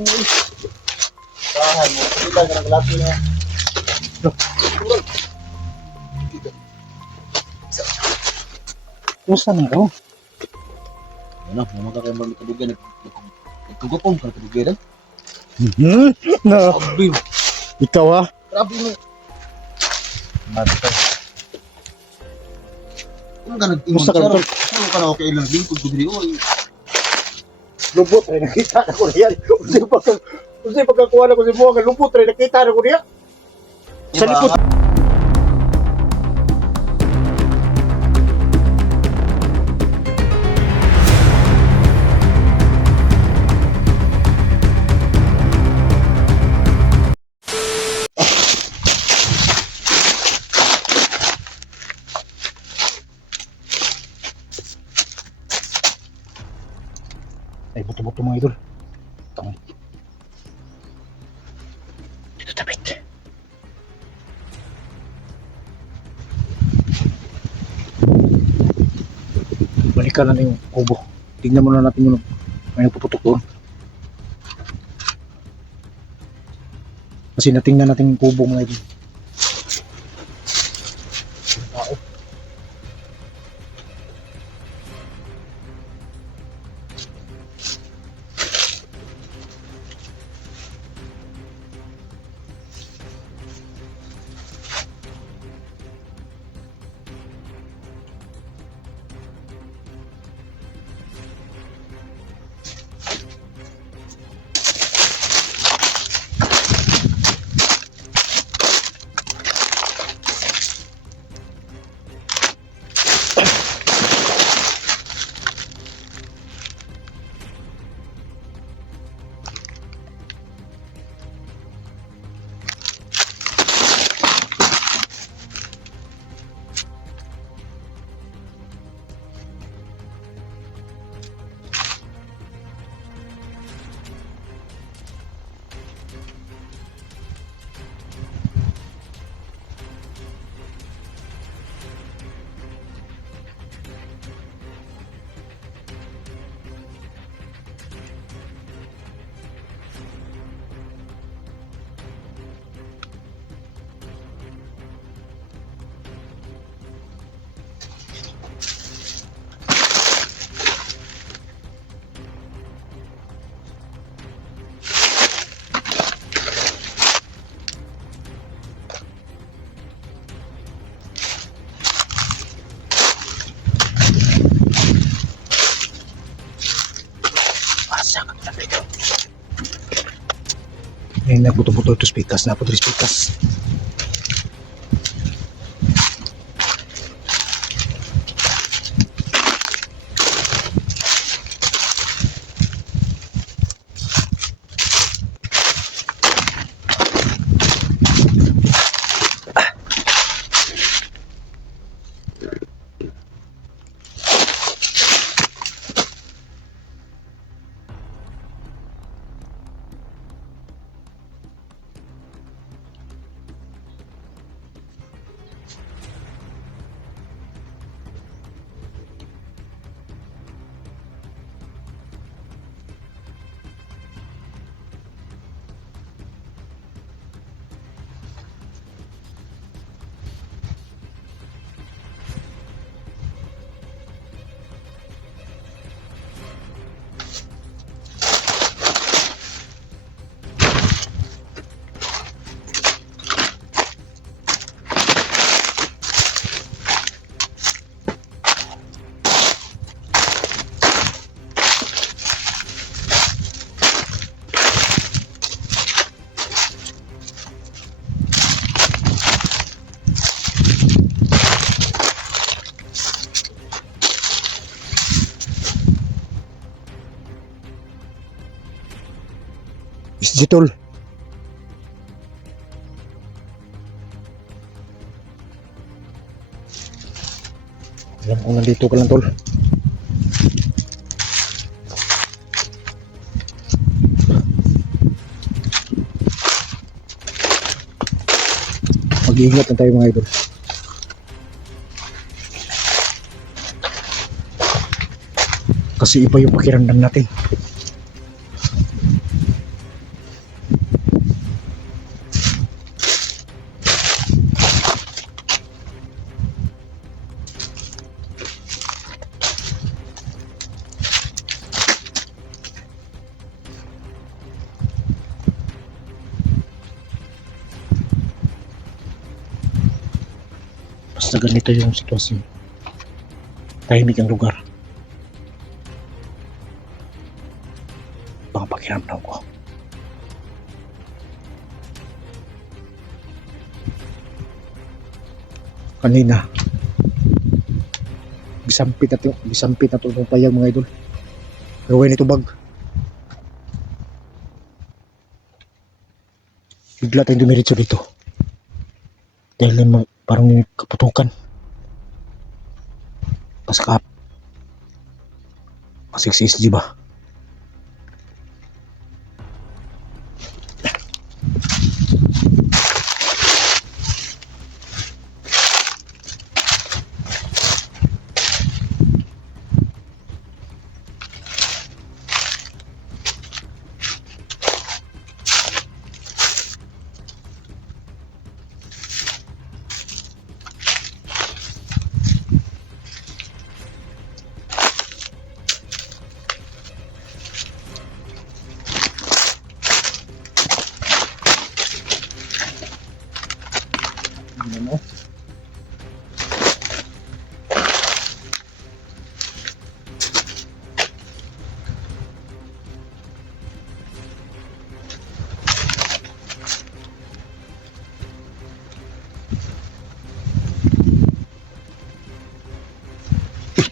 Tahan mo. Kita ka naglato niya. Kumusta na ako? Ano, naman ka kayo magkadugan. Nagkugupong ka nagkadugan. Na, Sabi mo. ikaw ha? Grabe mo. Matay. Kung ka nag-ingon, Kumusta ka, sir? Tol? Ano ka na okay ilang lingkod ko dili? Oy. Lubot rin, nakita na ko niyan. Kasi pagkakuha na ko si Buwang, lubot rin, nakita na ko niya. Sa Diba? likod. Ay, buto-buto mga idol. Tama. Dito tapit. Balikan na yung kubo. Tingnan muna natin yung may nagpuputok doon. Kasi natingnan natin yung kubo mga idol. Tao. Ngayon nagbuto-buto ito spikas na po 3 spikas. SG tol. Alam ko nandito ka lang tol. Mag-iingat na tayo mga idol. Kasi iba yung pakiramdam natin. sa ganito yung sitwasyon. Tahimik ang lugar. Baka pakiramdam ko. Kanina, bisampit na to ng payag mga idol. Pero nito bag. Bigla tayong dumiretso dito. Dahil parang may kaputukan. Pasakap. Pasiksis di ba? Ano?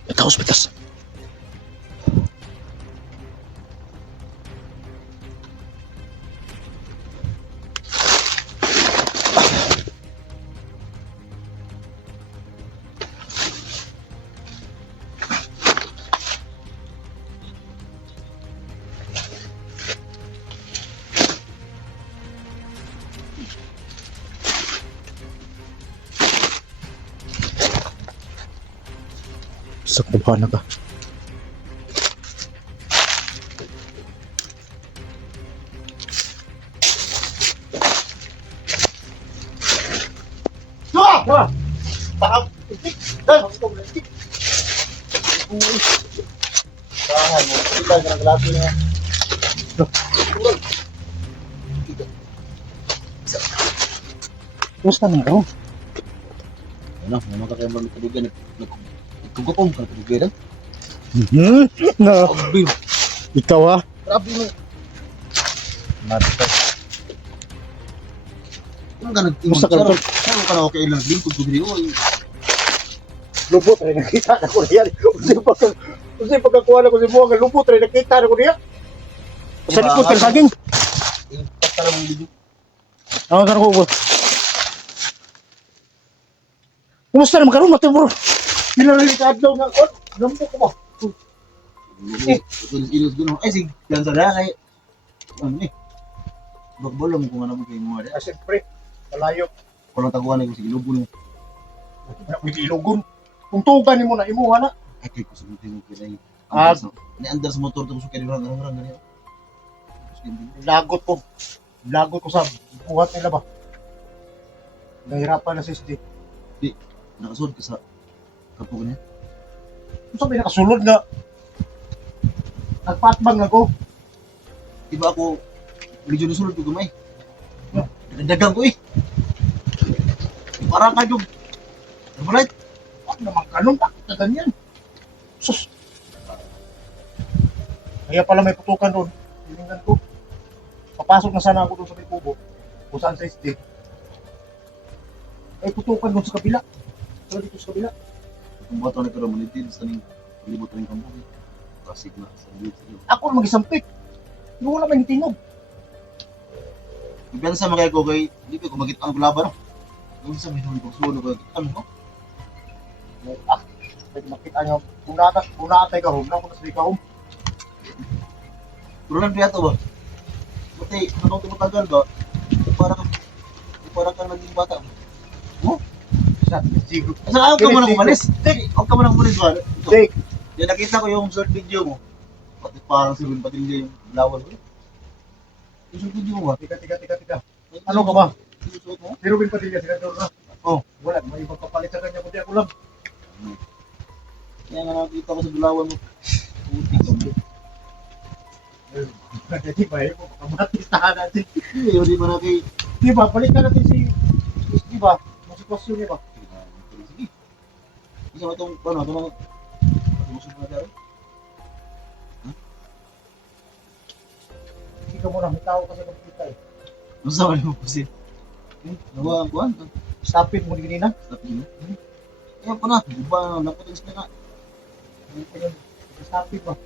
Ito hospitas. Sa kubahan na ka. Wah! Takap! Tahan mo. Kita ka naglabi na. Kumusta naman ka? Ano, mga kakaiba ng kadugan, nagkugapong ka ng kadugan. No. Grabe, Ikaw ah. grabe mo. Marta. Kung ka nag-ingon, Basta ka- saan ka na okay lang, lingkod ko dito, oy. Lubot rin nakita na ko niya. Kasi pagkakuha na ko si Buwang, lubot rin nakita na ko niya. Sa likod ka saging. Impact ka naman dito. Ako ka ko. Kumusta naman ka rin, Mate bro? Pinalalikaan daw ng kon. Lambo ko ba? Ilos doon. Ay, sige, yan sa kay ano eh. Bagbalong kung ano mo kayo mo. Ah, siyempre. Malayo. Kung taguan ko sige lubo mo. May ilugon. Kung tugan mo na, imuha na. Ay, kay ko sa mga mo kaya Ah. ni andar sa motor to so kay orang ganyan. Lagot ko. Lagot ko sa buhat nila ba? Nahirapan na si Steve. Nakasunod ka sa kapo niya. Kung sabi nakasulod nga. Nagpatbang ako. Diba ako medyo nasulod ko gamay. Dagang ko eh. Parang ka yung Alright. Wag naman kanon tak na ganyan. Sus. Kaya pala may putukan doon. Hilingan ko. Papasok na sana ako doon sa may kubo. Kung saan sa Steve. May putukan doon sa kabila. Saan dito sa kabila? Kung bato na pero manitid sa ning libot ring kampo. Klasik na sa libot. Ako ang mag-isampik. Hindi ko naman hitinog. Ibensa makay ko kay di ko magit ang laban. Kung sa may huli ko sulo ko ano mo? Ah, pwede makita nyo. Kung natay ka home, na kung nasli ka home. Problem piya to ba? Buti habang tumatagal ba? Para kang naging bata. Sa sigo. Asa ayaw ka mo nang umalis? Huwag ka mo nang umalis ba? Ito. Jake, Yan nakita ko yung short video mo. Pati parang si Ruben Padilla yung lawan mo. Yung short video mo ba? tiga. Ano ka ba? Yung short mo? Si Ruben Padilla, senador na. Oh. Wala, may ibang kapalit sa kanya, kundi ako lang. Kaya nga nakita ko sa dulawan mo. Puti ka mo. Di ba, eh, kamatistahan natin. Hindi ba na kay... Di ba, balikan natin si, di ba, ang sitwasyon niya ba? Sige. Kasi itong, ano, itong, gusto mo na dyan? Hindi ka muna, may tao kasi nakikita eh. Masa mo kasi? Nawa ang kuhan. Stopin mo din na. Tapi, ayan po na. Iba, naputis na nga. Stopin mo.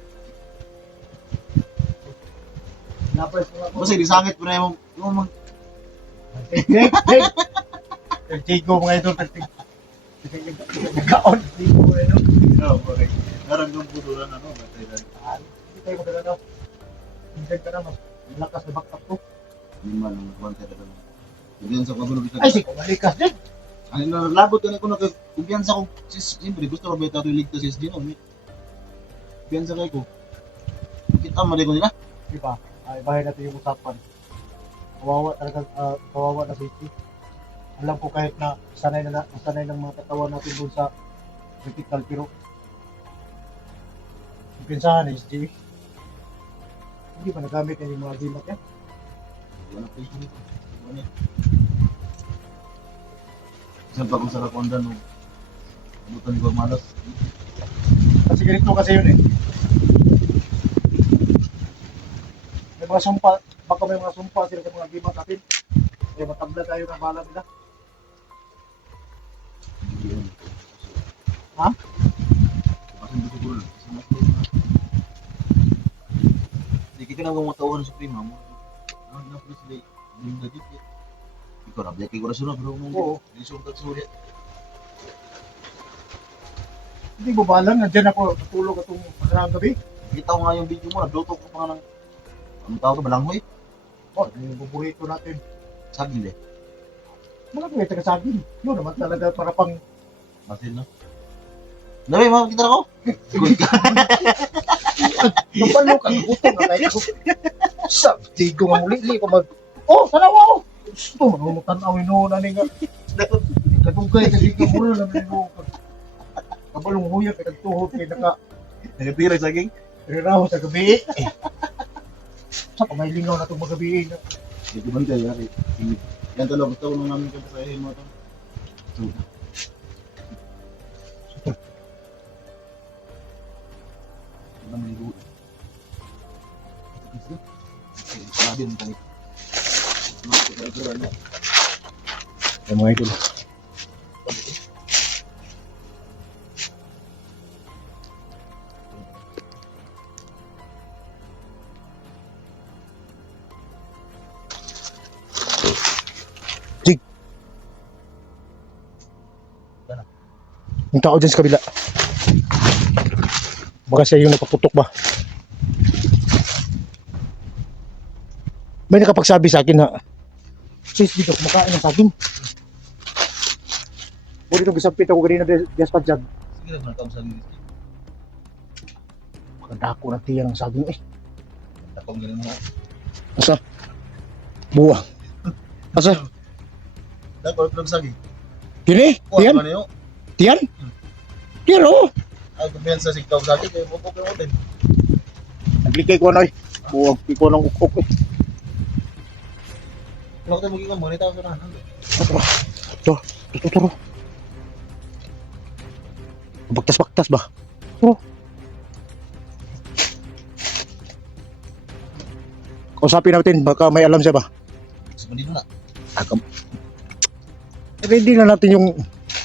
Napres mo ako. Kasi disangit po na yung mag... Tigo mga idol. Nagkaon. Tigo mga idol. Oo, okay. Naramdam po doon ano, batay na. Hindi tayo magkala. Minsan ka na, mas lakas na backstop ko. Lima lang, kuhan ka na. Kumpiyansa ko gulo kita. Ay, sige, malikas din. Ano na, labot ka na ko na kumpiyansa ko. Siyempre, gusto ko ba ito iligtas si SG, no? Kumpiyansa kayo ko. Kita mo ko nila. Di ba? Ay, bahay natin yung usapan. Kawawa talaga, kawawa na safety. Alam ko kahit na sanay ng mga katawan natin doon sa critical, pero yung pinsahan is SG. Hindi ba nagamit yan yung mga gimat yan? Wala pa ito nito. Isang pa kung sa Rakonda, no? Butan ko malas. Kasi ganito kasi yun eh. May mga sumpa, baka may mga sumpa sila sa mga gimat natin. Kaya matabla tayo ng bala nila. Ha? Kasi hindi siguro lang. Kasi mas hindi kita na mga tauhan sa prima mo. Ano na po sila yung gadget eh. Ikaw na, kay ko rasunod, bro. Oo. Hindi sumtag sulit. Hindi mo balang, nandyan ako natulog itong magarang gabi. Kita ko nga yung video mo, nagluto ko pa nga ng anong tawag ito, balanghoy? Oh, yung bubuhito natin. Sagil eh. Malaki may taga-sagin. Yun naman talaga para pang Masin no? Dami, makakita na ko. Siguro ka. napalo kang utong na tayo. Sabti ko nga muli ko mag... Oh, sanawa ko! Gusto mo, tanaw ino na nga. Katugay kasi ka mula naman ino. Kabalong huyag, kagtuhod kay naka... Nagatira saging. Riraho sa gabi. Sa kamay lingaw na itong magabi. Dito ba kayo, yari? Yan talaga, gusto ko nung namin kanta sa mo ito. So, naman yung buo. Sabi mo kami. Yung mga idol. Jig. Yung tao dyan sa kabila. Baka siya yung napaputok ba? May nakapagsabi sa akin na sis, dito kumakain ng saging. Buti nung gisampit ako ganina dias pa dyan. Sige lang, nakam sa linis. Makadako na tiyan ng saging eh. Takong ganun mo. Asa? Buwa. Asa? Dapat lang saging. Kini? Tiyan? Ano yun? Tiyan? Tiyan oo. Ay, kumpiyansa sa ikaw saging. Kaya mukok yung utin. Naglikay ko na eh. Buwag ko ng ukok eh. Ano ka tayo magiging monita ako sa nahan? Turo. Baktas-baktas ba? Turo. Kausapin natin, baka may alam siya ba? Sumunod na. Agam. Ready na natin yung...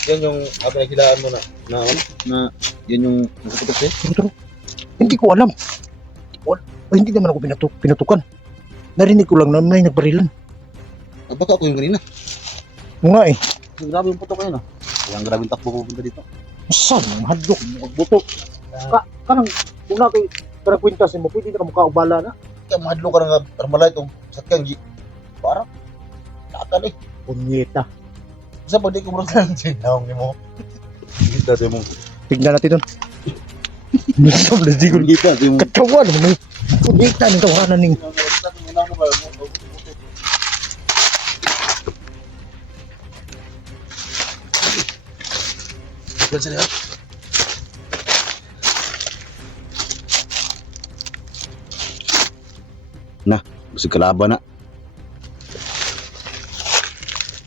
Yan yung pinakilaan mo na yan yung nakaputok eh. Turo. Hindi ko alam. Hindi naman ako pinatukan. Narinig ko lang na may nagbarilan. Baka ako yung kanina. Nga eh. Grabe yung putok ngayon ah. Walang grabing takbo pupunta dito. Saan? Mahadlok. Magbuto. Kanang una kay karang kwintas mo, pwede na ka makaubala na. Kaya mahadlo ka nga armalay itong sakyan. Parang nakakal eh. Punyeta. Sa ba di ko murag lang sinawang ni mo. Kita mo. Tignan natin doon. Misa mo na siguro. Kita mo. Katawan mo. Punyeta ng tawanan ng... Yan sila. Na, gusto kalaban na.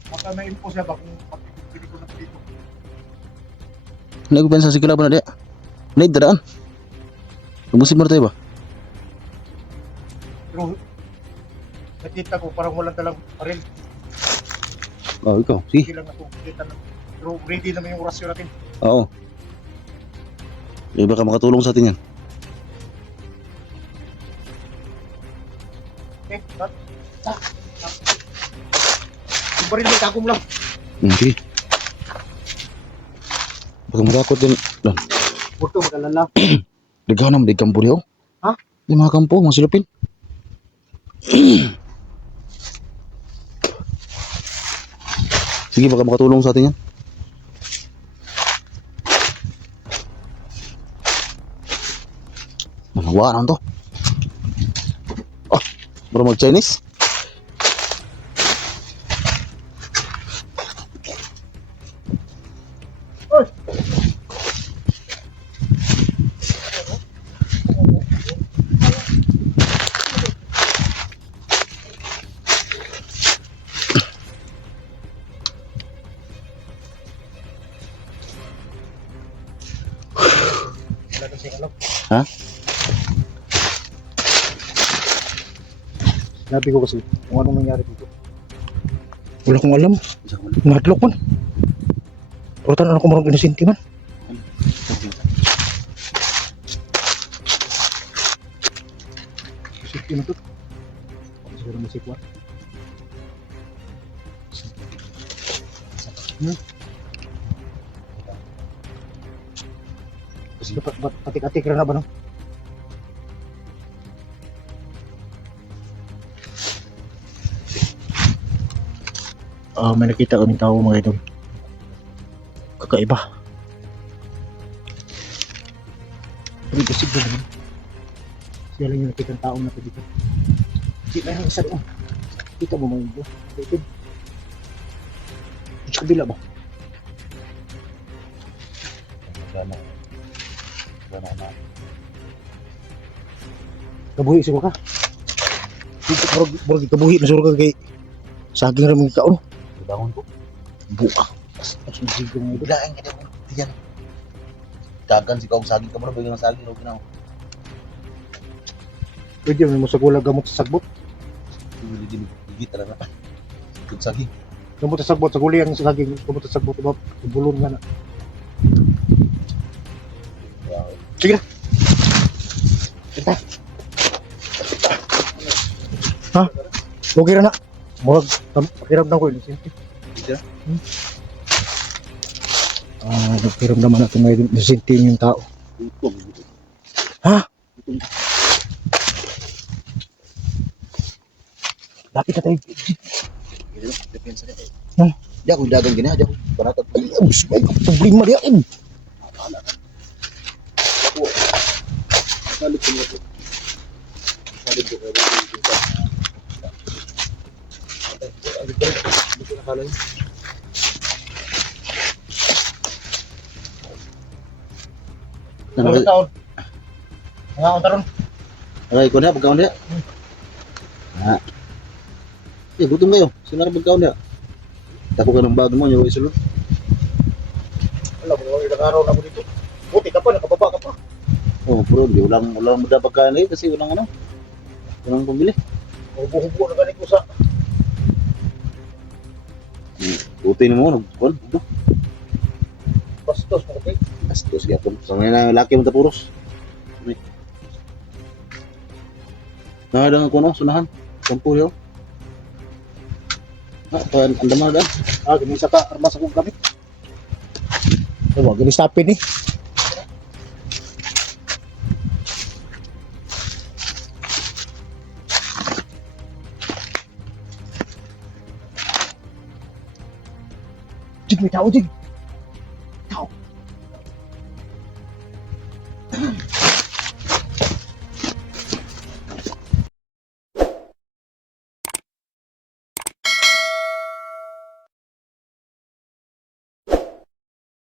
Baka may info siya ba kung pagpipili ko na dito. Nagpensa si kalaban na dia. Need daan. Musim mo tayo ba? Pero, nakita ko parang walang dalang paril. Oh, ikaw. Sige. Hindi lang ako kita na. Pero ready naman yung orasyon natin. Oo. Baka makatulong sa atin yan. Okay, cut. Yung baril may kagom lang. Okay. Baka matakot din. Lan. Puto, mag-alala. Daghan naman, daghan po niyo. Ha? Di mga kampo, mga silupin. Sige, baka makatulong sa atin yan. Manawa naman to. Oh, bro mag-Chinese. Oy! Wala na siya alam. Ha? Sinabi ko kasi kung anong nangyari dito. Wala akong alam. Madlock man. Pero tanong ako marang inosente man. Inosente na to. Ako siguro masikwa. Kasi patik-atik na ba no? May nakita kaming tao mga idol. Kakaiba. Pero posible naman. Siya lang yung nakita ng tao na dito. Hindi na yung isa doon. Kita mo mga idol. Ito. Sa kabila ba? Kabuhi siguro ka. Borgi kabuhi na siguro ka kay saging raming kaon. Bangon po. Buka. As sigong mo. Bilain ka na. Yan. Dagan si kau saging ka mo na bagay ng saging. Okay na. Pwede mo sa gula gamot sa sagbot. Hindi din gigit talaga. Good saging. Gamot sa sagbot sa guli ang saging. Gamot sa sagbot ba? Bulon nga na. Sige na. Kita. Ha? Okay na na. Murag, pakiramdam ko yun. Sige. Pakiramdam natin ngayon. Nasintin yung tao. Ha? Lapit na tayo. Depensa niya. Hmm? Di ako dagang gina. Di ako panatag. Ay, ay, problema di yan. Salit ko na po. Salit ko na po. Dito na kala yun. Ang taon. Ang taon taron. Okay, ikaw na, pagkaon niya. Gutom kayo. Sino na pagkaon niya? Tako ka ng bag mo, yung isulod. Alam mo, ilang araw na ako dito. Buti ka pa, nakababa ka pa. Oh, bro, di walang muda pagkain ngayon kasi walang ano. Walang pambili. Hubo-hubo na ganit ko sa... Buti na mo, nagkuhan. Bastos, okay? Bastos gyapon. So ngayon na laki mo tapuros. Nakadang ko no, sunahan. Sampu yo. Andaman na daan. Ganun sa ka, armas akong gamit. Diba, ganun stopin eh. Jig, may tao, Jig.